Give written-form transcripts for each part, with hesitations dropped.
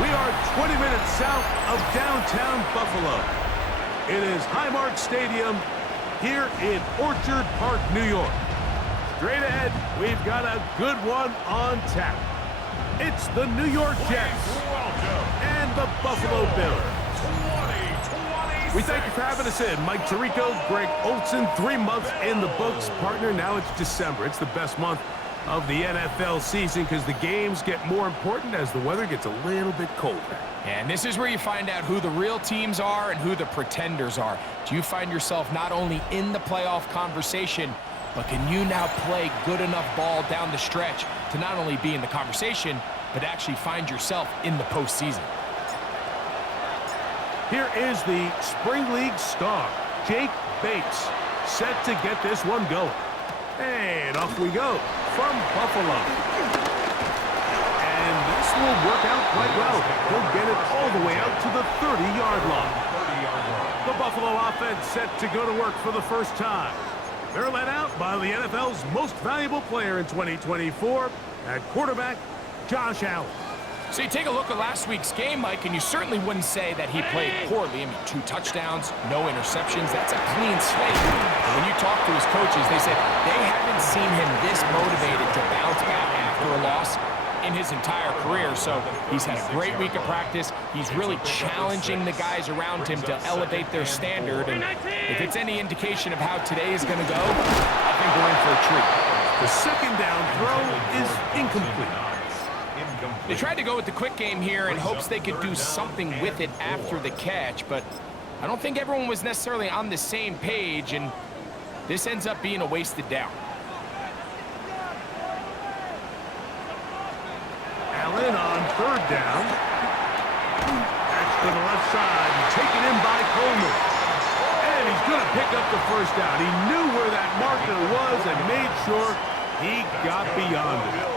We are 20 minutes south of downtown Buffalo. It is Highmark Stadium here in Orchard Park, New York. Straight ahead, we've got a good one on tap. It's the New York Jets and the Buffalo Bills. We thank you for having us in. Mike Tirico, Greg Olson, 3 months in the books. Partner, now it's December. It's the best month of the NFL season because the games get more important as the weather gets a little bit colder. And this is where you find out who the real teams are and who the pretenders are. Do you find yourself not only in the playoff conversation, but can you now play good enough ball down the stretch to not only be in the conversation, but actually find yourself in the postseason? Here is the Spring League star, Jake Bates, set to get this one going. And off we go from Buffalo. And this will work out quite well. He'll get it all the way out to the 30-yard line. The Buffalo offense set to go to work for the first time. They're led out by the NFL's most valuable player in 2024 at quarterback, Josh Allen. So you take a look at last week's game, Mike, and you certainly wouldn't say that he played poorly. I mean, 2 touchdowns, no interceptions. That's a clean slate. And when you talk to his coaches, they said they haven't seen him this motivated to bounce back after a loss in his entire career. So he's had a great week of practice. He's really challenging the guys around him to elevate their standard. And if it's any indication of how today is going to go, I think we're in for a treat. The second down throw is incomplete. They tried to go with the quick game here in hopes they could do something with it after the catch, but I don't think everyone was necessarily on the same page, and this ends up being a wasted down. Allen on third down. That's to the left side, taken in by Coleman. And he's going to pick up the first down. He knew where that marker was and made sure he got beyond it.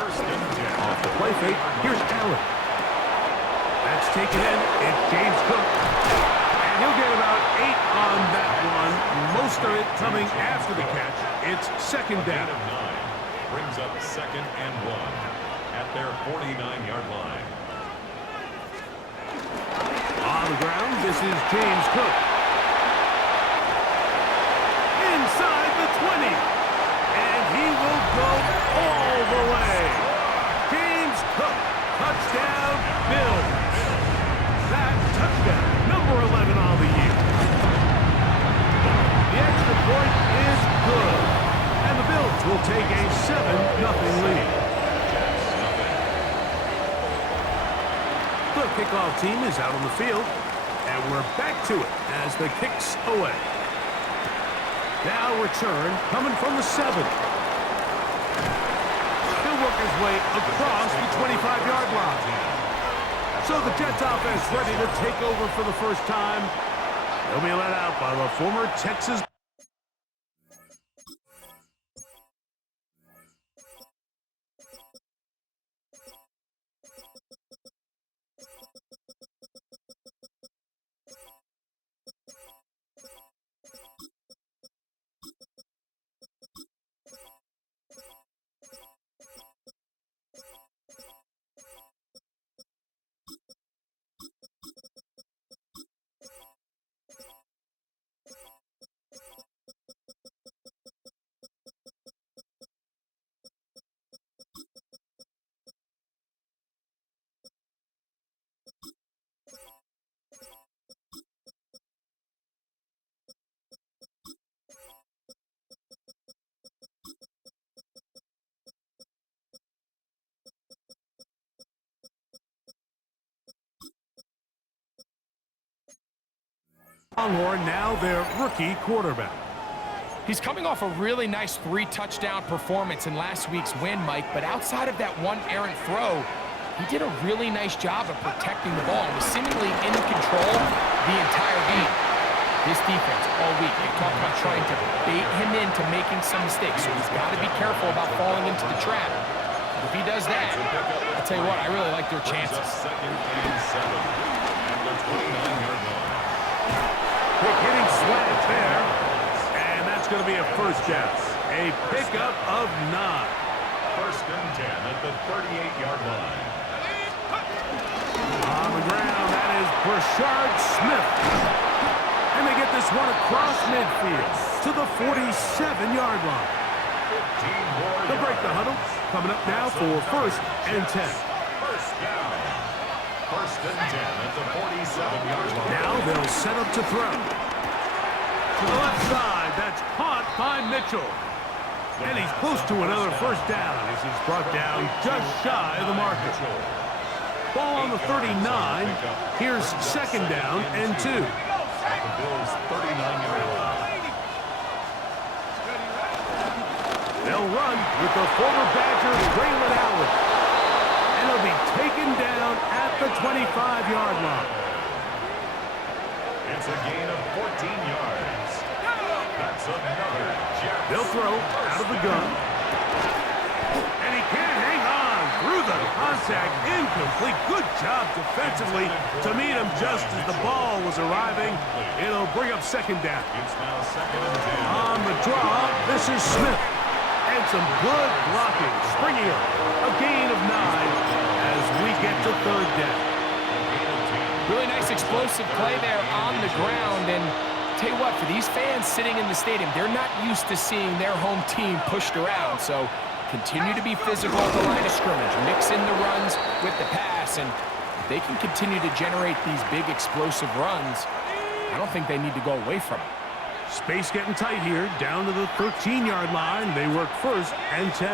Off the play fake, here's Allen. That's taken in, it's James Cook. And he'll get about 8 on that one. Most of it coming after the catch. It's second down. Brings up 2nd and 1 at their 49-yard line. On the ground, this is James Cook. Inside the 20. And he will go all the way. James Cook, touchdown, Bills. That touchdown, number 11 on the year. The extra point is good. And the Bills will take a 7-0 lead. The kickoff team is out on the field, and we're back to it as the kick's away. Now return coming from the 7. He'll work his way across the 25-yard line. So the Jets offense ready to take over for the first time. They'll be led out by the former Texas. Longhorn, now their rookie quarterback. He's coming off a really nice 3-touchdown performance in last week's win, Mike, but outside of that one errant throw, he did a really nice job of protecting the ball and was seemingly in control the entire game. This defense all week, they talk about trying to bait him into making some mistakes, so he's got to be careful about falling into the trap. If he does that, I'll tell you what, I really like their chances. Second and 7 at the 29-yard line. Quick hitting slant there. And that's going to be a first down. A pickup of 9. First and 10 at the 38-yard line. On the ground, that is Brashard Smith. And they get this one across midfield to the 47-yard line. They'll break the huddle. Coming up now for first and 10. First down. First and 10 at the 47-yard line. Now they'll set up to throw. To the left side, that's caught by Mitchell. And he's close to another first down as he's brought down just shy of the marker. Ball on the 39. Here's second down and 2. At the Bills' 39-yard line. They'll run with the former Badger, Braylon Allen. And he'll be taken down at the 25-yard line. It's a gain of 14 yards. That's another Jets. They'll throw out of the gun. And he can't hang on through the contact. Incomplete. Good job defensively to meet him just as the ball was arriving. It'll bring up second down. It's now second and 10. On the draw, this is Smith. And some good blocking, springing up. A gain of 9 as we get to third down. Really nice explosive play there on the ground. And tell you what, for these fans sitting in the stadium, they're not used to seeing their home team pushed around. So continue to be physical at the line of scrimmage. Mix in the runs with the pass. And if they can continue to generate these big explosive runs, I don't think they need to go away from it. Space getting tight here, down to the 13-yard line. They work first and 10.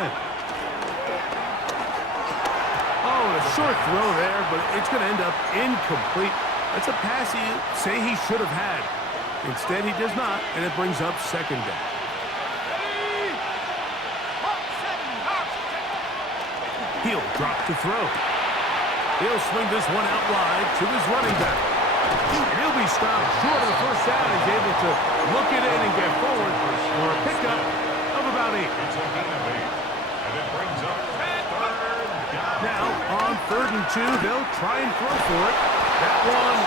Oh, a short throw there, but it's going to end up incomplete. That's a pass he say he should have had. Instead, he does not, and it brings up second down. He'll drop to throw. He'll swing this one out wide to his running back. And he'll be stopped short of the first down. He's able to look it in and get forward for a pickup of about 8. It's a gain of 8. And it brings up third down. Now, on 3rd and 2, they'll try and throw for it. That one,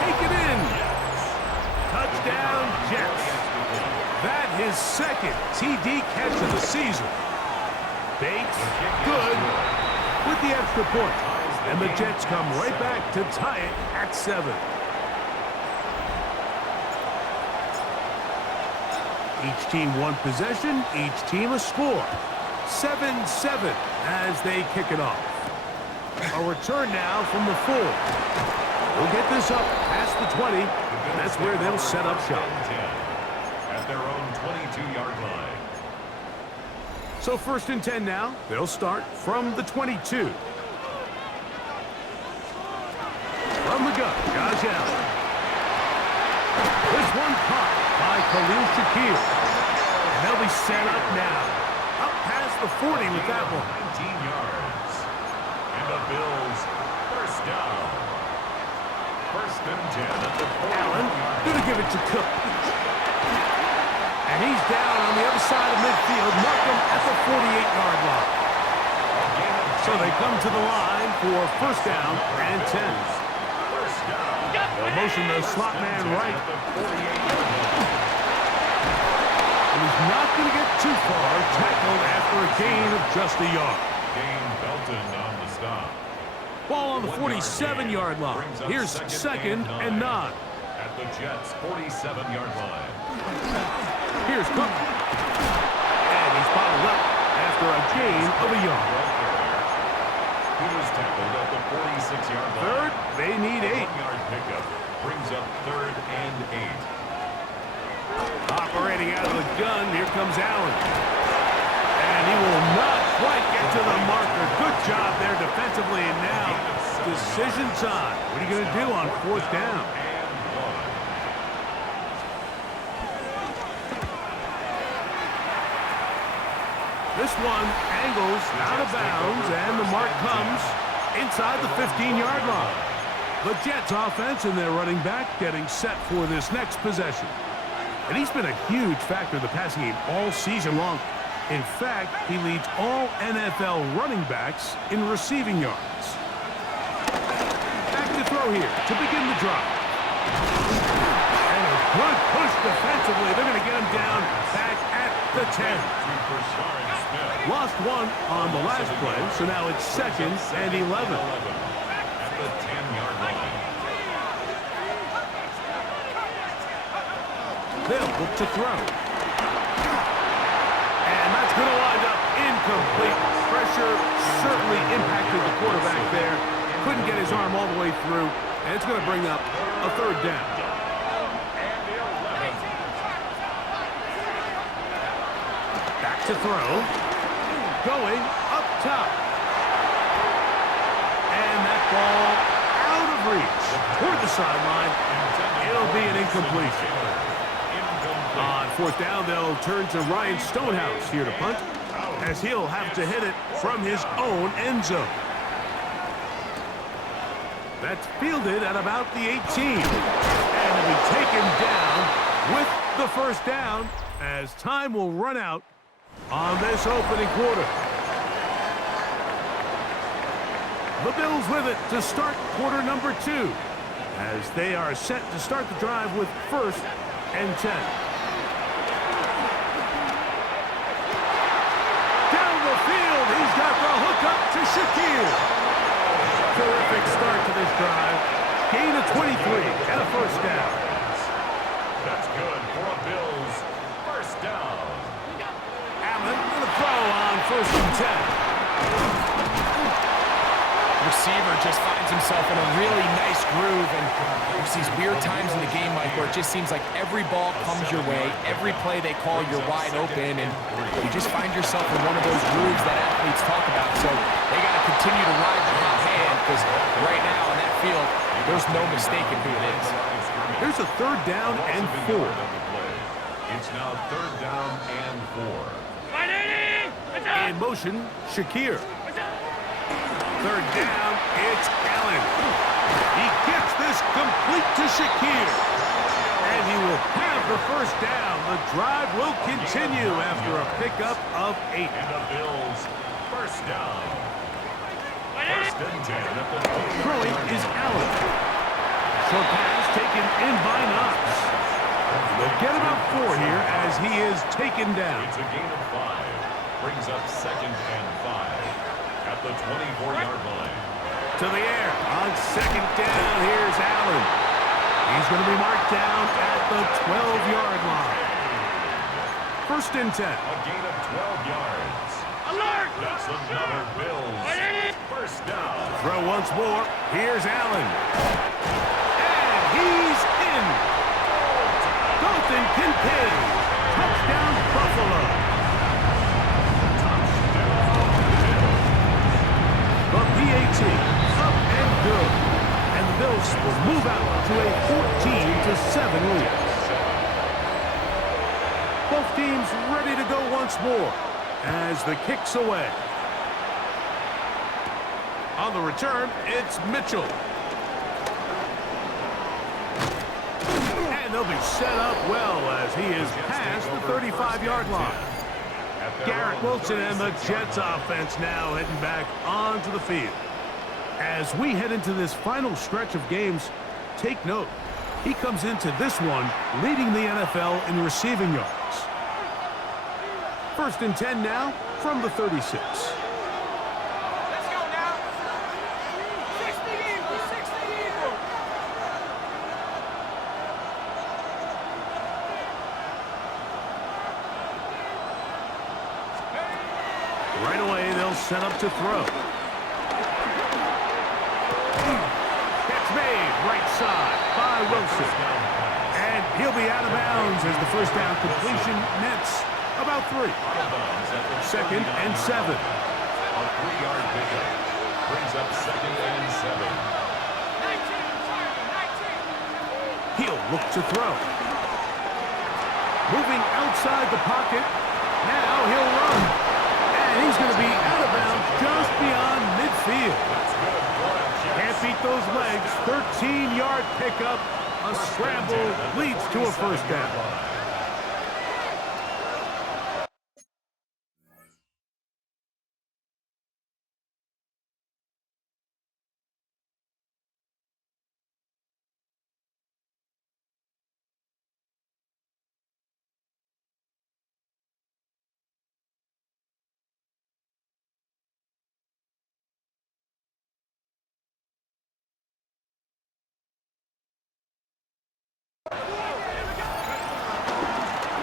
take it in. Touchdown, Jets. That his second TD catch of the season. Bates, good, with the extra point. And the Jets come right back to tie it at 7. Each team one possession, each team a score. 7-7 as they kick it off. A return now from the 4. They'll get this up past the 20, and that's where they'll set up shop. At their own 22-yard line. So 1st and 10 now. They'll start from the 22. From the gun, Josh Allen. This one caught by Khalil Shakir. And they'll be set up now. Up past the 40 with that one. 19 yards. And the Bills first down. First and 10 at the 40. Allen gonna give it to Cook. And he's down on the other side of midfield. Mark him at the 48-yard line. So they come to the line for first down and 10. They'll motion the slot man right. And he's not going to get too far. Tackled after a gain of just a yard. Dane Belton on the stop. Ball on the 47-yard line. Here's second and 9. At the Jets' 47-yard line. Here's Cook. And he's bottled up after a gain of a yard. He was tackled at the 46-yard line. Third, they need 8. 1-yard pickup brings up 3rd and 8. Operating out of the gun, here comes Allen. And he will not quite get to the marker. Good job there defensively, and now decision time. What are you going to do on 4th down? This one angles out of bounds, and the mark comes inside the 15-yard line. The Jets offense and their running back getting set for this next possession. And he's been a huge factor in the passing game all season long. In fact, he leads all NFL running backs in receiving yards. Back to throw here to begin the drive. And a good push defensively. They're going to get him down back at the 10. Lost one on the last play, so now it's 2nd and 11. At the 10-yard line. They'll look to throw. And that's going to wind up incomplete. Pressure certainly impacted the quarterback there. Couldn't get his arm all the way through, and it's going to bring up a 3rd down. Back to throw. Going up top. And that ball out of reach toward the sideline. It'll be an incompletion. On 4th down, they'll turn to Ryan Stonehouse here to punt, as he'll have to hit it from his own end zone. That's fielded at about the 18. And it'll be taken down with the 1st down, as time will run out on this opening quarter. The Bills with it to start quarter number 2, as they are set to start the drive with 1st and 10. He's got the hook up to Shakir. Terrific start to this drive. Gain of 23 and a 1st down. That's good for a Bills 1st down. Allen with a throw on 1st and 10. Receiver just finds himself in a really nice groove, and there's these weird times in the game, Mike, where it just seems like every ball comes your way, every play they call, you're wide open, and you just find yourself in one of those grooves that athletes talk about. So they got to continue to ride the hot hand, because right now in that field, there's no mistaking who it is. Here's a 3rd down and 4. It's now 3rd down and 4. In motion, Shakir. 3rd down, it's Allen. He gets this complete to Shakir. And he will have the 1st down. The drive will continue after a pickup of 8. And the Bills 1st down. 1st and 10 at the 20. Throwing is Allen. Short pass taken in by Knox. They'll get about 4 here as he is taken down. It's a gain of 5. Brings up 2nd and 5. At the 24-yard line. To the air on 2nd down. Here's Allen. He's going to be marked down at the 12-yard line. 1st and 10. A gain of 12 yards. Alert! That's another Bills 1st down. Throw once more. Here's Allen. And he's in. Dalton Kincaid. Touchdown Buffalo. The PAT up and good. And the Bills will move out to a 14-7 lead. Both teams ready to go once more as the kick's away. On the return, it's Mitchell. And they'll be set up well as he is past the 35-yard line. Garrett Wilson and the Jets offense now heading back onto the field. As we head into this final stretch of games, take note, he comes into this one leading the NFL in receiving yards. 1st and 10 now from the 36. Right away, they'll set up to throw. Catch made, right side by Wilson. And he'll be out of bounds as the 1st down completion nets about 3. 2nd and 7. A 3-yard pickup brings up 2nd and 7. He'll look to throw. Moving outside the pocket. Now he'll run. And he's going to be out of bounds just beyond midfield. Can't beat those legs. 13-yard pickup. A scramble leads to a first down.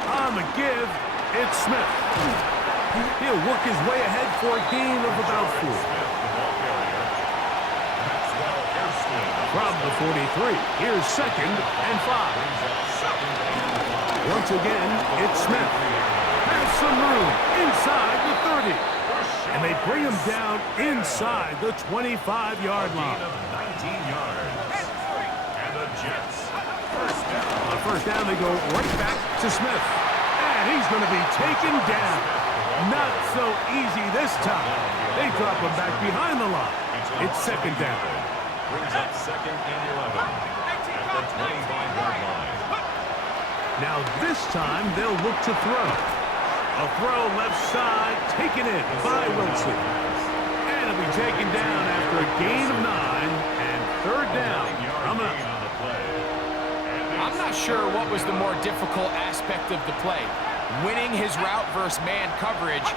On the give, it's Smith. He'll work his way ahead for a gain of about 4. From the 43, here's 2nd and 5. Once again, it's Smith. Has some room inside the 30. And they bring him down inside the 25-yard line. 19 yards. And the Jets. On first down, they go right back to Smith. And he's going to be taken down. Not so easy this time. They drop him back behind the line. It's 2nd down. Brings up 2nd and 11 at the 25-yard line. Now this time, they'll look to throw. A throw left side, taken in by Wilson. And it'll be taken down after a gain of 9 and 3rd down. Coming up. I'm not sure what was the more difficult aspect of the play. Winning his route versus man coverage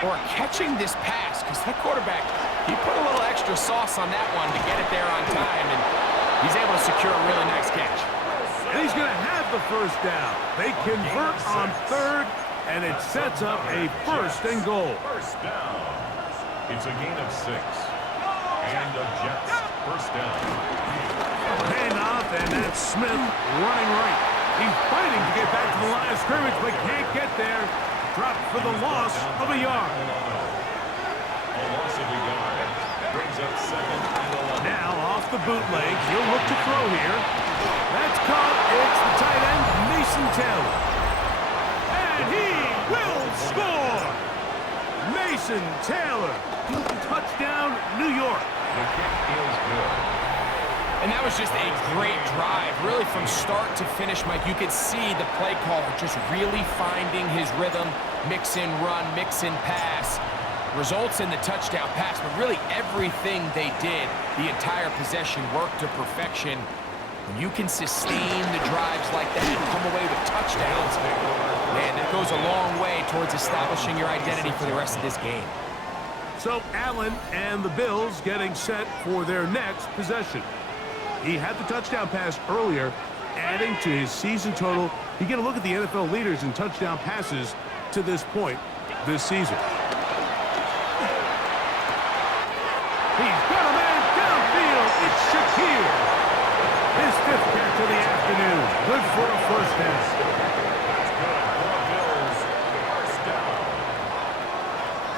or catching this pass, because that quarterback, he put a little extra sauce on that one to get it there on time, and he's able to secure a really nice catch. And he's going to have the first down. They convert on 3rd, and it sets up a 1st and goal. First down. It's a gain of 6. And the Jets first down. Handoff, and that's Smith running right. He's fighting to get back to the line of scrimmage, but can't get there. Dropped for the loss of a yard. A loss of a yard. Brings up 2nd and 11. Now off the bootleg, he'll look to throw here. That's caught. It's the tight end, Mason Taylor. And he will score! Mason Taylor. Touchdown, New York. The kick is good. And that was just a great drive. Really from start to finish, Mike, you could see the play caller just really finding his rhythm. Mix in run, mix in pass. Results in the touchdown pass, but really everything they did, the entire possession worked to perfection. When you can sustain the drives like that and come away with touchdowns, man, that goes a long way towards establishing your identity for the rest of this game. So Allen and the Bills getting set for their next possession. He had the touchdown pass earlier, adding to his season total. You get a look at the NFL leaders in touchdown passes to this point this season. He's got a man downfield. It's Shakir. His 5th catch of the afternoon. Good for a first down. That's good for the Bills. First down.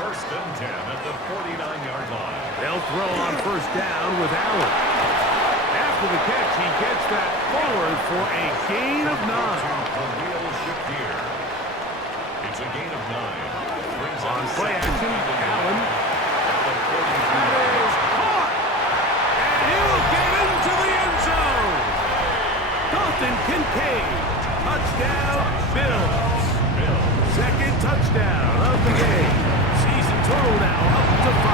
1st and 10 at the 49-yard line. They'll throw on first down with Allen. After the catch, he gets that forward for a gain of 9. It's a gain of 9. Brings On up play 2nd action, and 11 Allen. at the 43. That is caught. And he'll get into the end zone. Dalton Kincaid. Touchdown, Bills. 2nd touchdown of the game. Season total now up to 5.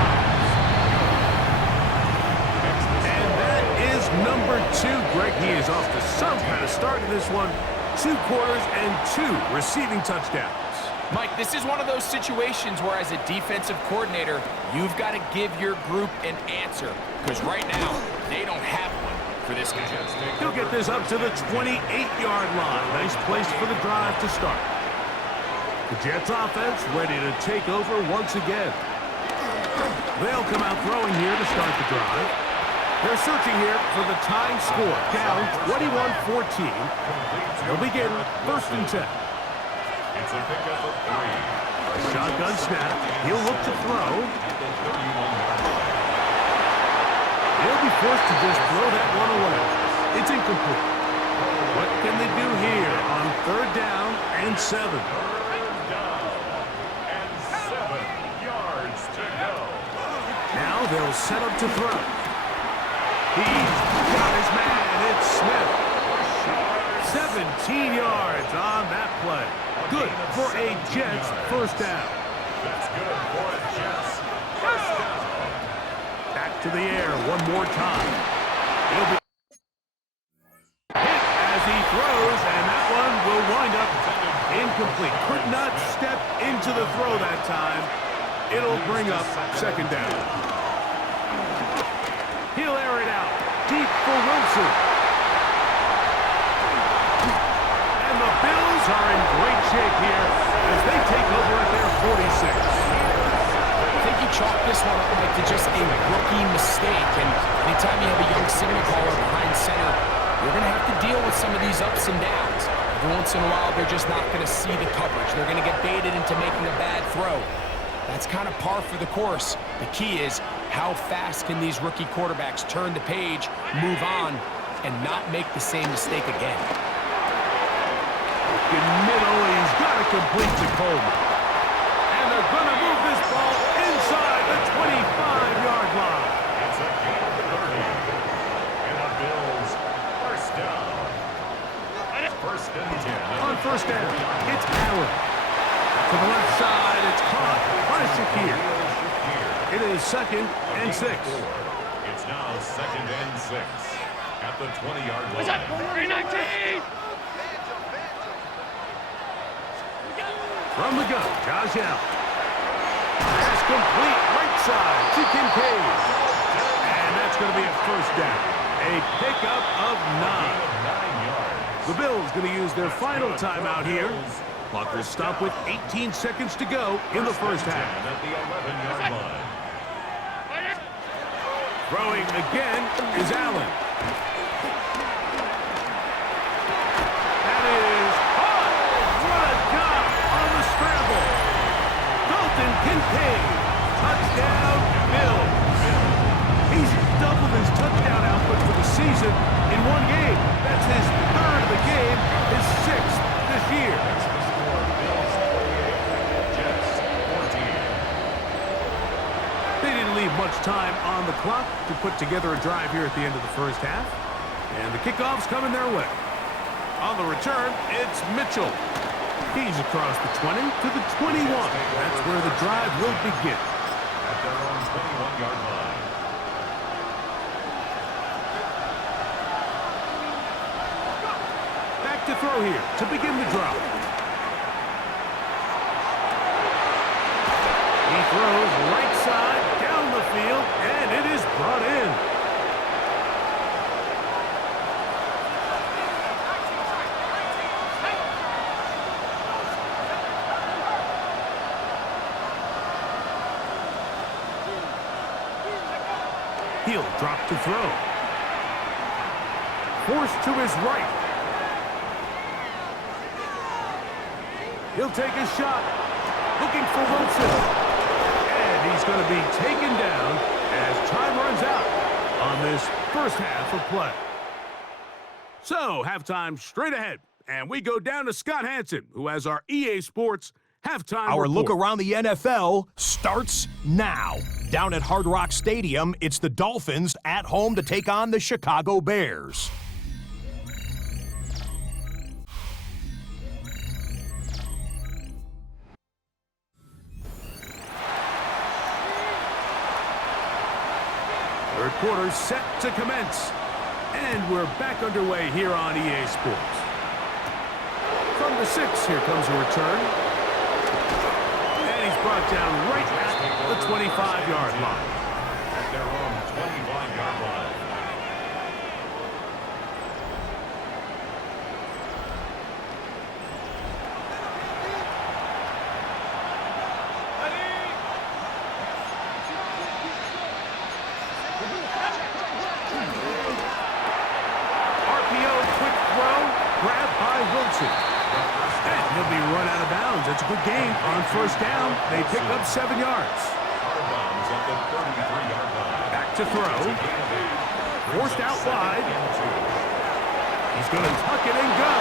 And that is number 2. Greg, he is off to some kind of start in this one. 2 quarters and 2 receiving touchdowns. Mike, this is one of those situations where as a defensive coordinator, you've got to give your group an answer. Because right now, they don't have one for this guy. He'll get this up to the 28-yard line. Nice place for the drive to start. The Jets offense ready to take over once again. They'll come out throwing here to start the drive. They're searching here for the tying score. Down 21-14. They'll begin 1st and 10. It's a pickup of 3. Shotgun snap. He'll look to throw. He'll be forced to just throw that one away. It's incomplete. What can they do here on 3rd down and 7? 3rd down and 7 yards. Now they'll set up to throw. He's got his man. It's Smith. 17 yards on that play. Good for a Jets first down. That's good for a Jets first down. Back to the air one more time. He'll be hit as he throws, and that one will wind up incomplete. Could not step into the throw that time. It'll bring up second down. He'll air it out. Deep for Wilson. And the Bills are in great shape here as they take over at their 46. I think you chalk this one up like to just a rookie mistake. And anytime you have a young signal caller behind center, you're going to have to deal with some of these ups and downs. Every once in a while, they're just not going to see the coverage. They're going to get baited into making a bad throw. That's kind of par for the course. The key is how fast can these rookie quarterbacks turn the page, move on, and not make the same mistake again. In middle, he's got to complete to Coleman. And they're going to move this ball inside the 25-yard line. It's a gain of 30. And the Bills first down. First and 10. On first down, it's Allen. To the left side, it's caught by Shakir. It is second and 6. It's now second and 6 at the 20-yard line. From the gun, Josh Allen. Pass complete, right side to Kincaid. And that's going to be a first down. A pickup of 9. The Bills going to use their final timeout here. Clock will stop with 18 seconds to go in the first half. At the 11-yard line. Throwing again is Allen. That is caught. What a job on the scramble. Dalton Kincaid. Touchdown, Bills. He's doubled his touchdown output for the season in one game. That's his third of the game, his 6th this year. That's the score. Bills 48, Jets 14. They didn't leave much time on the clock to put together a drive here at the end of the first half. And the kickoff's coming their way. On the return, it's Mitchell. He's across the 20 to the 21. That's where the drive will begin. At their own 21-yard line. Back to throw here to begin the drive. He throws right side down the field, and it is brought in. He'll drop to throw. Forced to his right. He'll take a shot. Looking for Wilson. And he's going to be taken down as time runs out on this first half of play. So, halftime straight ahead. And we go down to Scott Hansen, who has our EA Sports halftime Our report. look around the NFL starts now. Down at Hard Rock Stadium, it's the Dolphins at home to take on the Chicago Bears. Third quarter set to commence. And we're back underway here on EA Sports. From the 6, here comes a return. And he's brought down right at the 25-yard line. At their own 25-yard line. RPO, quick throw, grab by Wilson. And he'll be run out of bounds. It's a good game on first down. They pick up 7 yards. Out-of-bounds at the 33-yard line. Back to throw. Forced out wide. He's going to tuck it and go.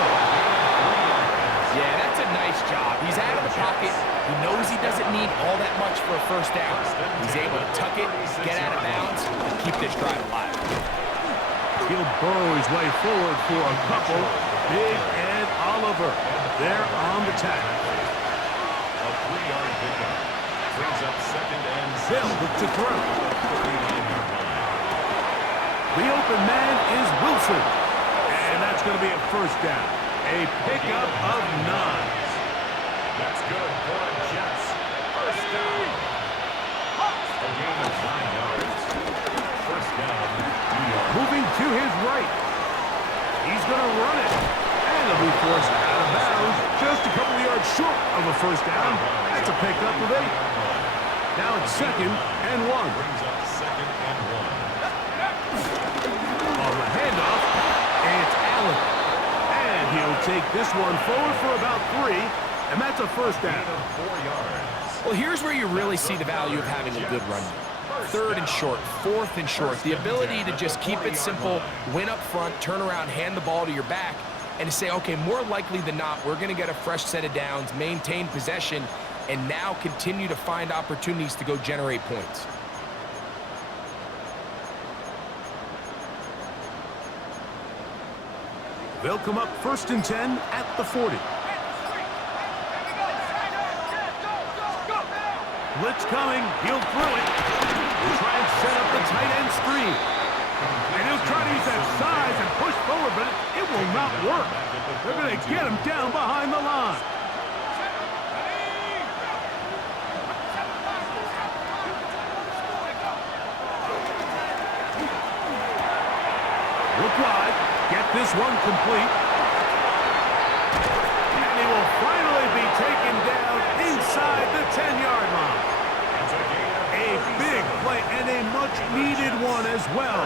Yeah, that's a nice job. He's out of the pocket. He knows he doesn't need all that much for a first down. He's able to tuck it, get out of bounds, and keep this drive alive. He'll burrow his way forward for a couple. Big and Oliver. They're on the tackle. A 3-yard pickup. Brings up second and They'll look to throw. The open man is Wilson. And that's going to be a first down. A pickup of 9. That's good for the Jets. First down. A gain of 9 yards. First down. Moving to his right. He's going to run it. And he'll be forced out of bounds. Just a couple of yards short of a first down. That's a pickup of 8. Now it's second and 1. Brings up second and 1. On the handoff, it's Allen. And he'll take this one forward for about 3. And that's a first down. Gain of 4 yards. Well, here's where you really see the value of having a good run. Third and short, fourth and short. The ability to just keep it simple, win up front, turn around, hand the ball to your back, and to say, okay, more likely than not, we're going to get a fresh set of downs, maintain possession, and now continue to find opportunities to go generate points. They'll come up first and 10 at the 40. Blitz coming. He'll throw it. He'll try and set up the tight end screen. And he'll try to use that size and push forward, but it will not work. They're going to get him down behind the line. Look wide. Get this one complete. And he will finally be taken down inside the 10-yard line. A big play and a much-needed one as well.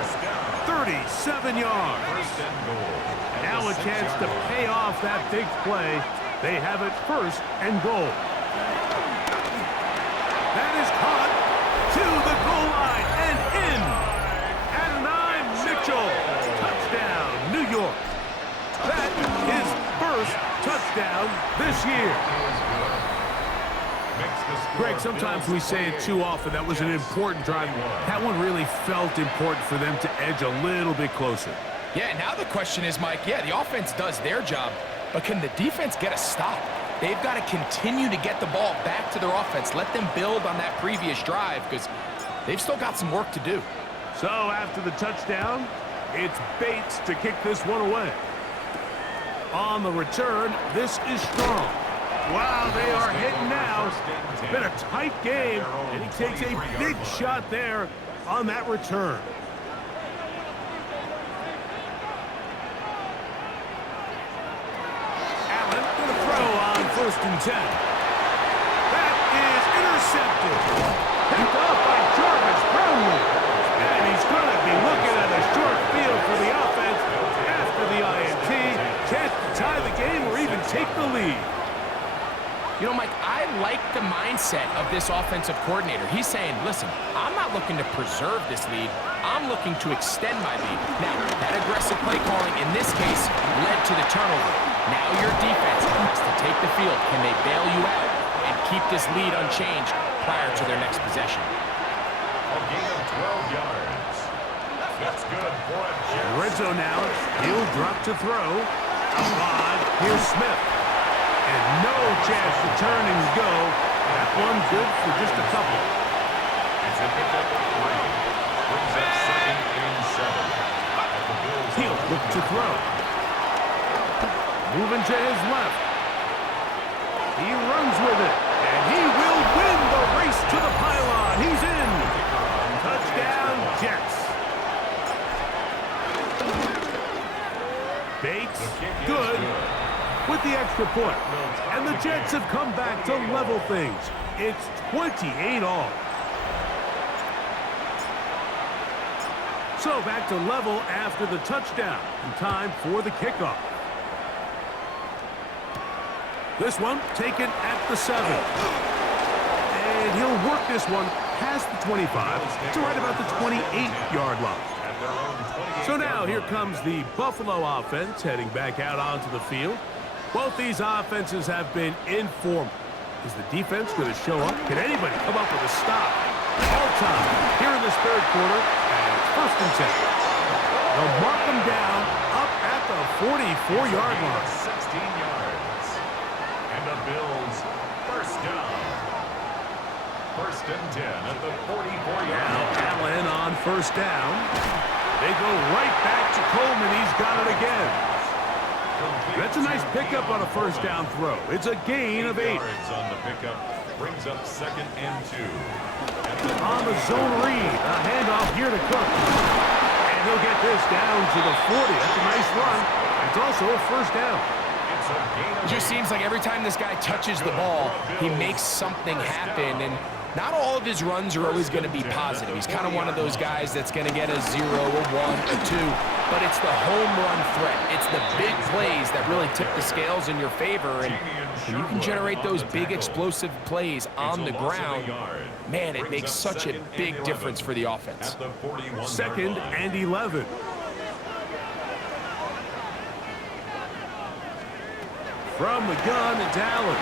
37 yards. First and goal. Now a chance to pay off that big play. They have it first and goal. That is caught to the goal line and in. And 9, Mitchell. Touchdown, New York. That is first touchdown this year. Greg, sometimes we say it too often. That was an important drive. That one really felt important for them to edge a little bit closer. Yeah, now the question is, Mike, yeah, the offense does their job, but can the defense get a stop? They've got to continue to get the ball back to their offense. Let them build on that previous drive because they've still got some work to do. So after the touchdown, it's Bates to kick this one away. On the return, this is Strong. Wow, they are hitting now. It's been a tight game, and he takes a big shot there on that return. Allen going to throw on first and 10. That is intercepted. Picked up by Jarvis Brownlee. And he's going to be looking at a short field for the offense after the INT. Chance to tie the game or even take the lead. You know, Mike, I like the mindset of this offensive coordinator. He's saying, listen, I'm not looking to preserve this lead. I'm looking to extend my lead. Now, that aggressive play calling in this case led to the turnover. Now your defense has to take the field. Can they bail you out and keep this lead unchanged prior to their next possession? A gain of 12 yards. That's good for a Jets. Rizzo now. He'll drop to throw. Outside. Here's Smith. And no chance to turn and go. That one good for just a couple. It's a pickup of 3. Brings up second and 7. At the Bills. He'll look to throw. Moving to his left. He runs with it. And he will win the race to the pylon. He's in. Touchdown, Jets. Bates, good. With the extra point. And the Jets have come back to level things. It's 28 all. So back to level after the touchdown. And time for the kickoff. This one taken at the 7. And he'll work this one past the 25 to right about the 28-yard line. So now here comes the Buffalo offense heading back out onto the field. Both these offenses have been informed. Is the defense going to show up? Can anybody come up with a stop? All time here in this third quarter, and it's 1st and 10. They'll mark them down up at the 44-yard line. 16 yards. And the Bills, first down. 1st and 10 at the 44-yard line. Now Allen on 1st down. They go right back to Coleman. He's got it again. That's a nice pickup on a 1st down throw. It's a gain of 8. Yards on the pickup brings up 2nd and 2. On the zone read, a handoff here to Cook. And he'll get this down to the 40. That's a nice run. It's also a 1st down. It just seems like every time this guy touches the ball, he makes something happen. And not all of his runs are always going to be positive. He's kind of one of those guys that's going to get a 0, a 1, a 2. But it's the home run threat. It's the big plays that really tip the scales in your favor. And when you can generate those big explosive plays on the ground, man, it makes such a big difference for the offense. 2nd and 11. From the gun, it's Allen.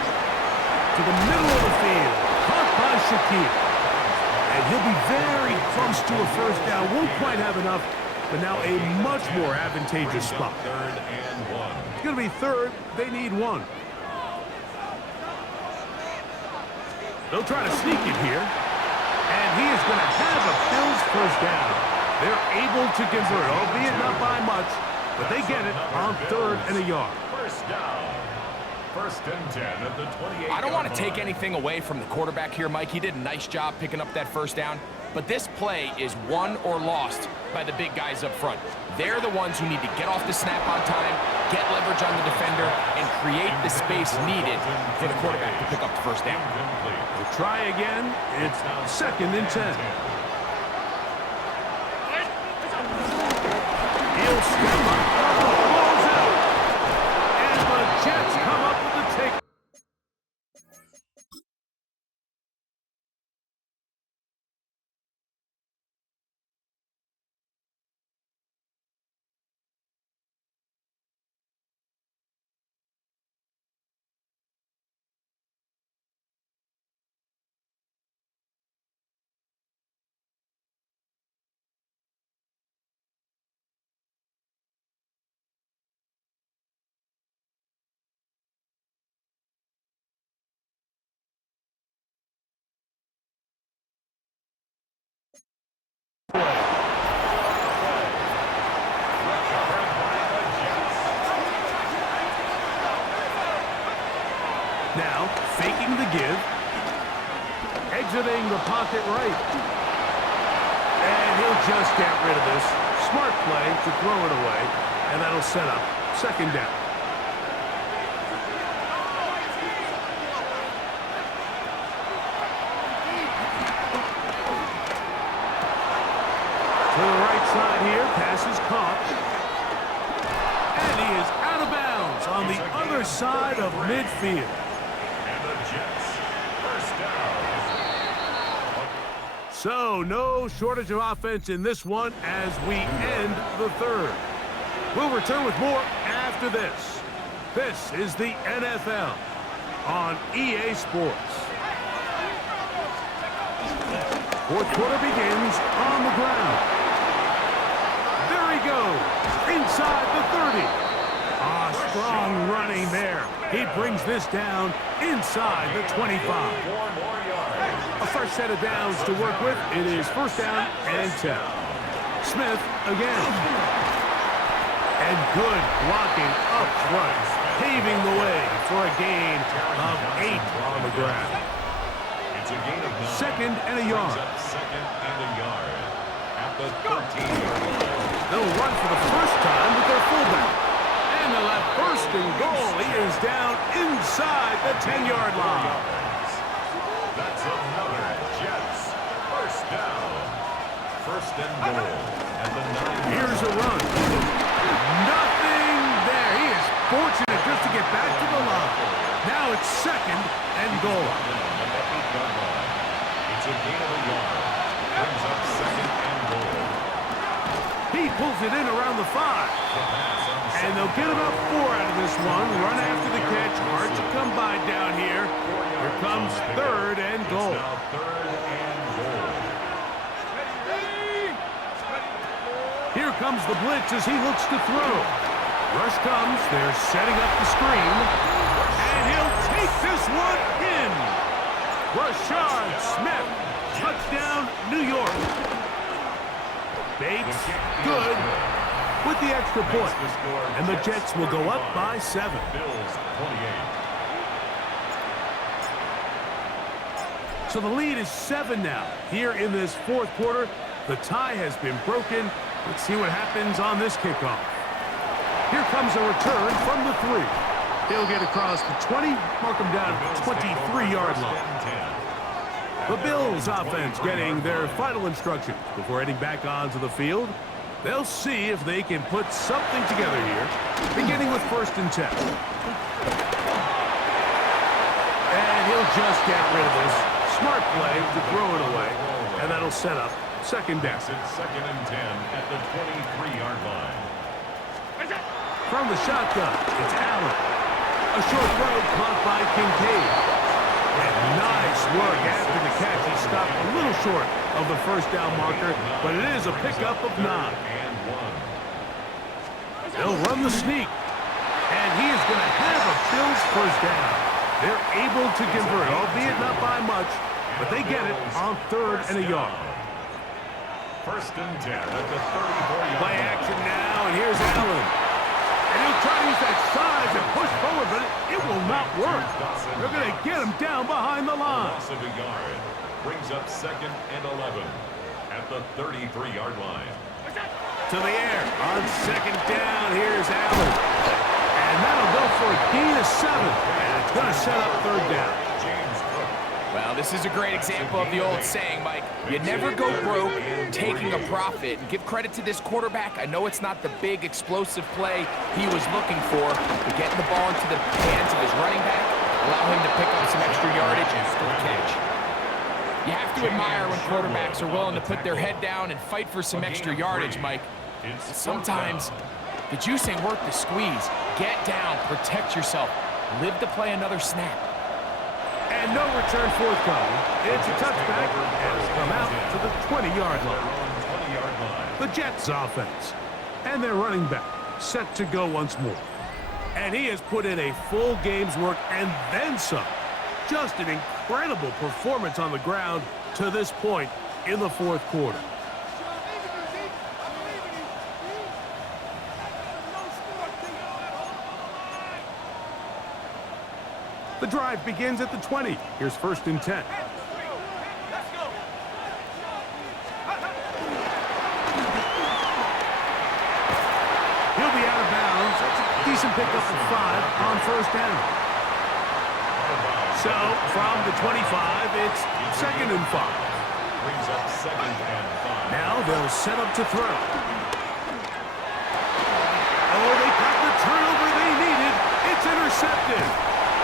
To the middle of the field. Caught by Shaquille. And he'll be very close to a 1st down. Won't quite have enough, but now a much more advantageous spot. 3rd and 1. It's going to be 3rd. They need 1. They'll try to sneak it here. And he is going to have a Bills 1st down. They're able to convert, albeit not by much, but they get it on 3rd and a yard. 1st down. 1st and 10 at the 28. I don't want to take anything away from the quarterback here, Mike. He did a nice job picking up that 1st down. But this play is won or lost by the big guys up front. They're the ones who need to get off the snap on time, get leverage on the defender, and create the space needed for the quarterback to pick up the 1st down. We'll try again. It's 2nd and 10. He'll step up. Ball's out. And the Jets come up with the take. Now, faking the give. Exiting the pocket right. And he'll just get rid of this. Smart play to throw it away. And that'll set up 2nd down. To the right side here, pass is caught. And he is out of bounds on the other side of midfield. And the Jets, 1st down. So, no shortage of offense in this one as we end the 3rd. We'll return with more after this. This is the NFL on EA Sports. 4th quarter begins on the ground. There he goes, inside the 30. Strong running there. He brings this down inside the 25. 4 more yards. A fresh set of downs to work with. It is 1st down and 10. Smith again. And good blocking up front, paving the way for a gain of 8 on the ground. It's a gain of 9. 2nd and a yard. Brings up 2nd and a yard. At the 13-yard line. They'll run for the 1st time with their fullback. And they'll have 1st and goal. He is down inside the 10-yard line. That's another Jets 1st down. 1st and goal at the 9. Here's a run. Nothing there. He is fortunate just to get back to the line. Now it's 2nd and goal. It's a gain of a yard. Brings up 2nd and goal. He pulls it in around the 5. The pass on And they'll get about 4 out of this one. Run after the catch. Hard to come by down here. Here comes 3rd and goal. It's now 3rd and goal. Here comes the blitz as he looks to throw. Rush comes. They're setting up the screen. And he'll take this one in. Rashard Smith. Touchdown, New York. Bates, good, with the extra point. And the Jets will go up by 7. Bills 28. So the lead is 7 now. Here in this 4th quarter, the tie has been broken. Let's see what happens on this kickoff. Here comes a return from the 3. He'll get across the 20, mark him down at the 23-yard line. The Bills offense getting their final instructions before heading back onto the field. They'll see if they can put something together here, beginning with 1st and 10. And he'll just get rid of this. Smart play to throw it away, and that'll set up 2nd down. It's 2nd and 10 at the 23-yard line. From the shotgun, it's Allen. A short throw caught by Kincaid. And nice work after the catch. He stopped a little short of the 1st down marker, but it is a pickup of 9. They'll run the sneak. And he is going to have a Bills 1st down. They're able to convert, albeit not by much, but they get it on 3rd and a yard. 1st and 10 at the 34-yard Play action now, and here's Allen. And he'll try to use that size and push forward, but it will not work. They're going to get him down behind the line. Loss of a yard brings up 2nd and 11 at the 33-yard line. To the air on 2nd down. Here's Allen. And that'll go for a gain of 7. And it's going to set up 3rd down. Well, this is a great example of the old saying, Mike. You never go broke taking a profit. And give credit to this quarterback. I know it's not the big, explosive play he was looking for, but getting the ball into the hands of his running back, allow him to pick up some extra yardage and score a catch. You have to admire when quarterbacks are willing to put their head down and fight for some extra yardage, Mike. Sometimes the juice ain't worth the squeeze. Get down, protect yourself, live to play another snap. And no return forthcoming. It's a touchback, and it's come out to the 20-yard line. The Jets offense. And their running back set to go once more. And he has put in a full game's work and then some. Just an incredible performance on the ground to this point in the 4th quarter. The drive begins at the 20. Here's 1st and 10. He'll be out of bounds. Decent pickup of 5 on 1st down. So, from the 25, it's 2nd and 5. Brings up 2nd and 5. Now they'll set up to throw. Oh, they got the turnover they needed. It's intercepted.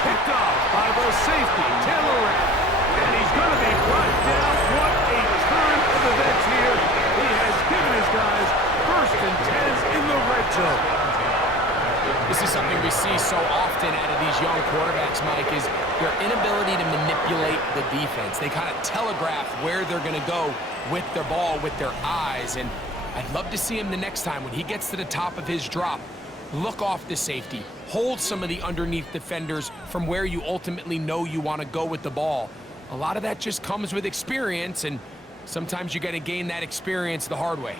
Picked off by the safety, Taylor Rapp. And he's going to be brought down. What a turn of events here. He has given his guys 1st and 10 in the red zone. This is something we see so often out of these young quarterbacks, Mike, is their inability to manipulate the defense. They kind of telegraph where they're going to go with their ball, with their eyes. And I'd love to see him the next time when he gets to the top of his drop. Look off the safety. Hold some of the underneath defenders from where you ultimately know you want to go with the ball. A lot of that just comes with experience, and sometimes you got to gain that experience the hard way.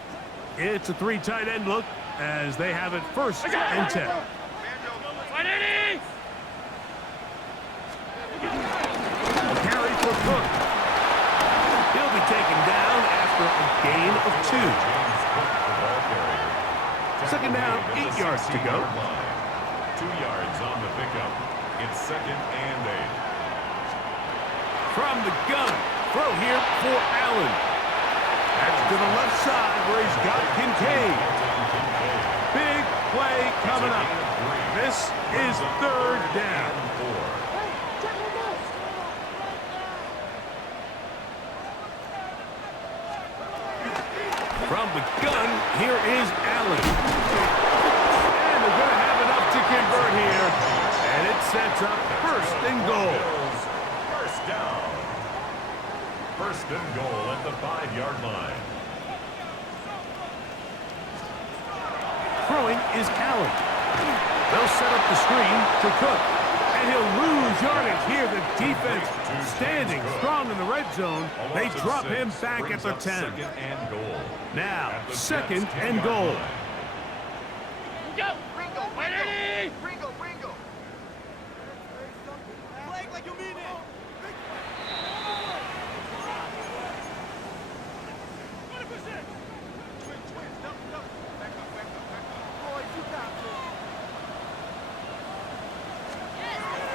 It's a 3 tight end look as they have it 1st and 10. A carry for Cook. He'll be taken down after a gain of 2. 2nd down, 8 yards to go. 2 yards on the pickup. It's 2nd and 8. From the gun, throw here for Allen. That's to the left side where he's got Kincaid. Big play coming up. This is 3rd down. From the gun, here is Allen. And they're going to convert here, and it sets up first and goal. First down. First and goal at the 5-yard line. Throwing is Allen. They'll set up the screen to Cook. And he'll lose yardage here. The defense standing strong in the red zone. They drop him back at the 10. Second and goal. Now, second and goal. Go! Ringo, ready! Ringo, Ringo! Flag like you mean it!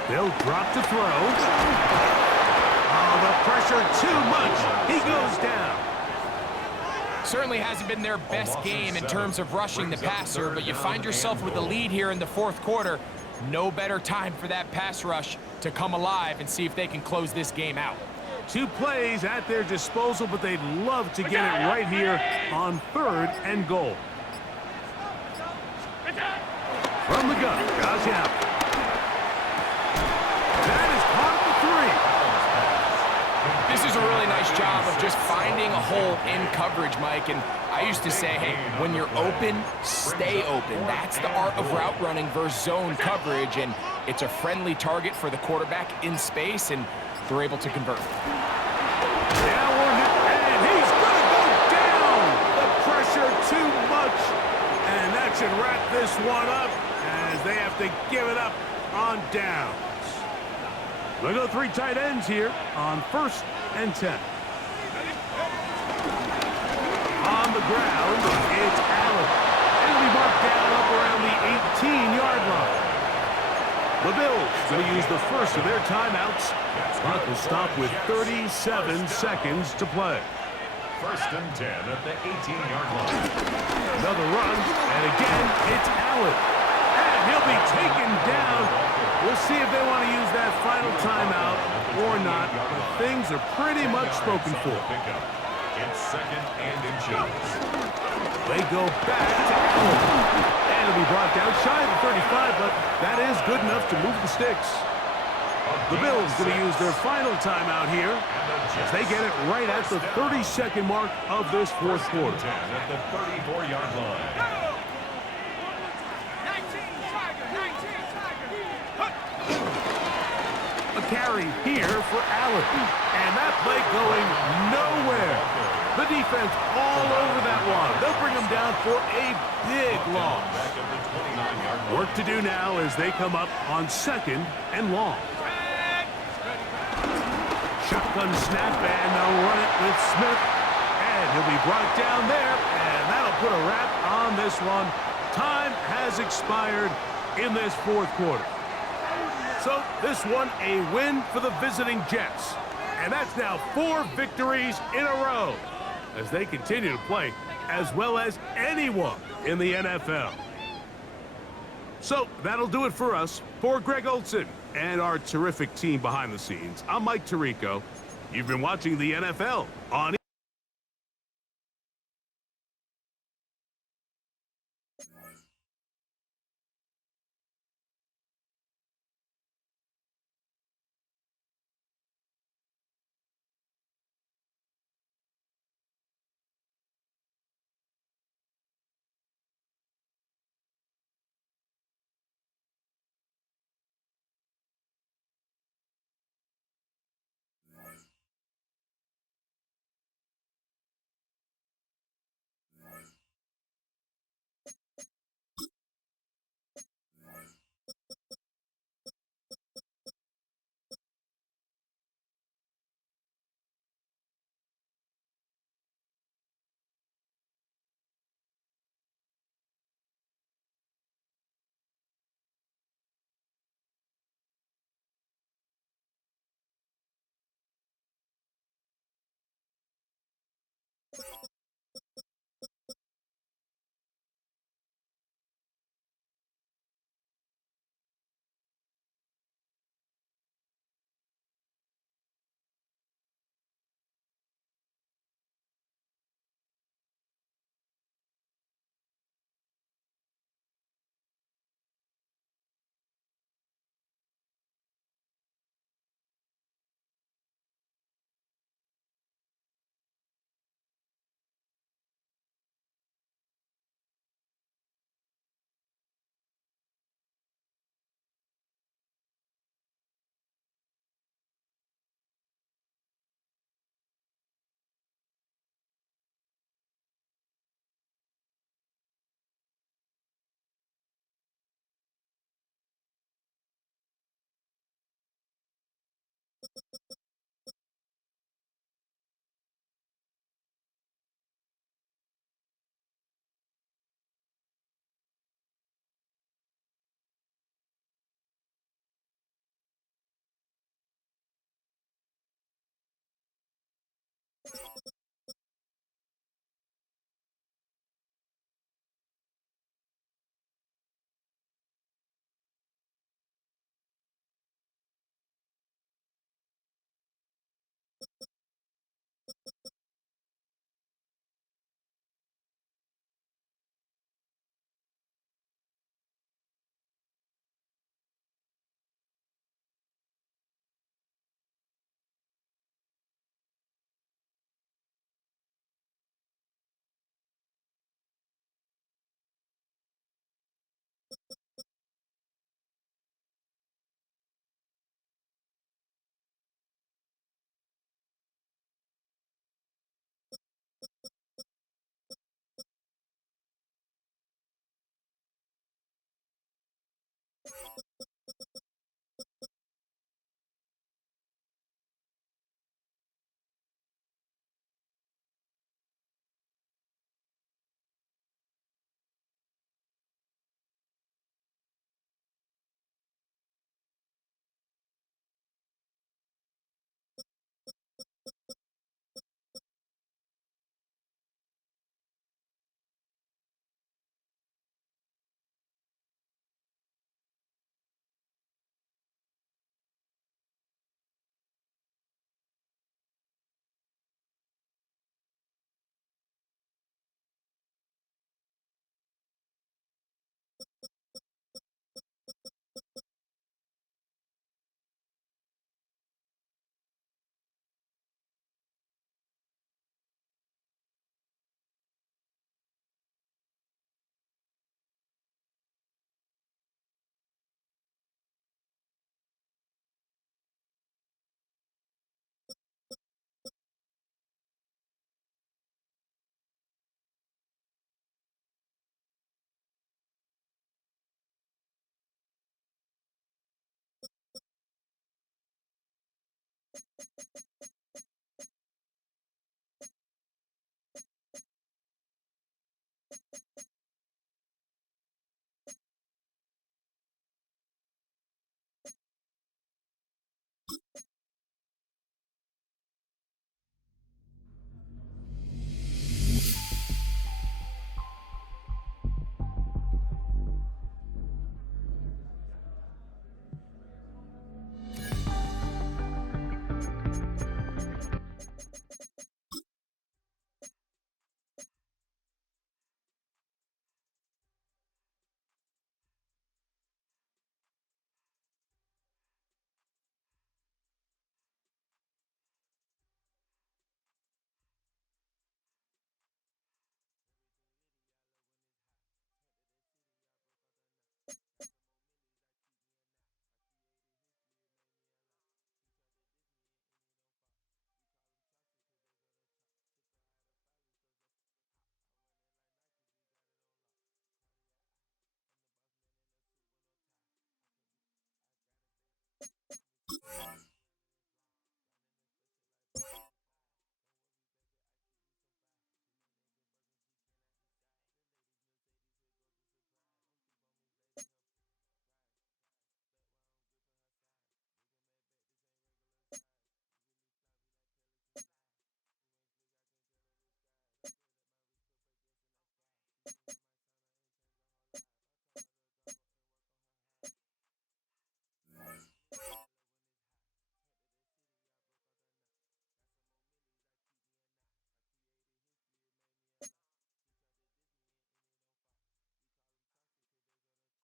They'll drop to throw. Oh, the pressure too much. He goes down. Certainly hasn't been their best game in terms of rushing the passer, but you find yourself with the lead here in the fourth quarter. No better time for that pass rush to come alive and see if they can close this game out. 2 plays at their disposal, but they'd love to get it right here on third and goal. From the gun, Josh Allen. That is caught at the 3. This is a really nice job of just finding a hole in coverage, Mike. And I used to say, hey, when you're open, stay open. That's the art of route running versus zone coverage. And it's a friendly target for the quarterback in space, and they're able to convert. And he's going to go down. The pressure too much. And that should wrap this one up as they have to give it up on downs. We'll go 3 tight ends here on first and 10. On the ground, it's Allen. It'll be marked down up around the 18-yard line. The Bills going to use the first of their timeouts. Clock will stop with 37 seconds to play. First and 10 at the 18-yard line. Another run, and again, it's Allen. And he'll be taken down. We'll see if they want to use that final timeout or not. But things are pretty much spoken for. It's second and inches. They go back to Allen. And it'll be brought down shy of the 35, but that is good enough to move the sticks. The Bills going to use their final timeout here as they get it right at the 30-second mark of this fourth quarter. 10 at the 34-yard line. A carry here for Allen. And that play going nowhere. The defense all over that one. They'll bring him down for a big loss. Work to do now as they come up on second and long. Shotgun snap, and they'll run it with Smith. And he'll be brought down there, and that'll put a wrap on this one. Time has expired in this fourth quarter. So this one a win for the visiting Jets. And that's now 4 victories in a row as they continue to play as well as anyone in the NFL. So that'll do it for us. For Greg Olson and our terrific team behind the scenes, I'm Mike Tirico. You've been watching the NFL on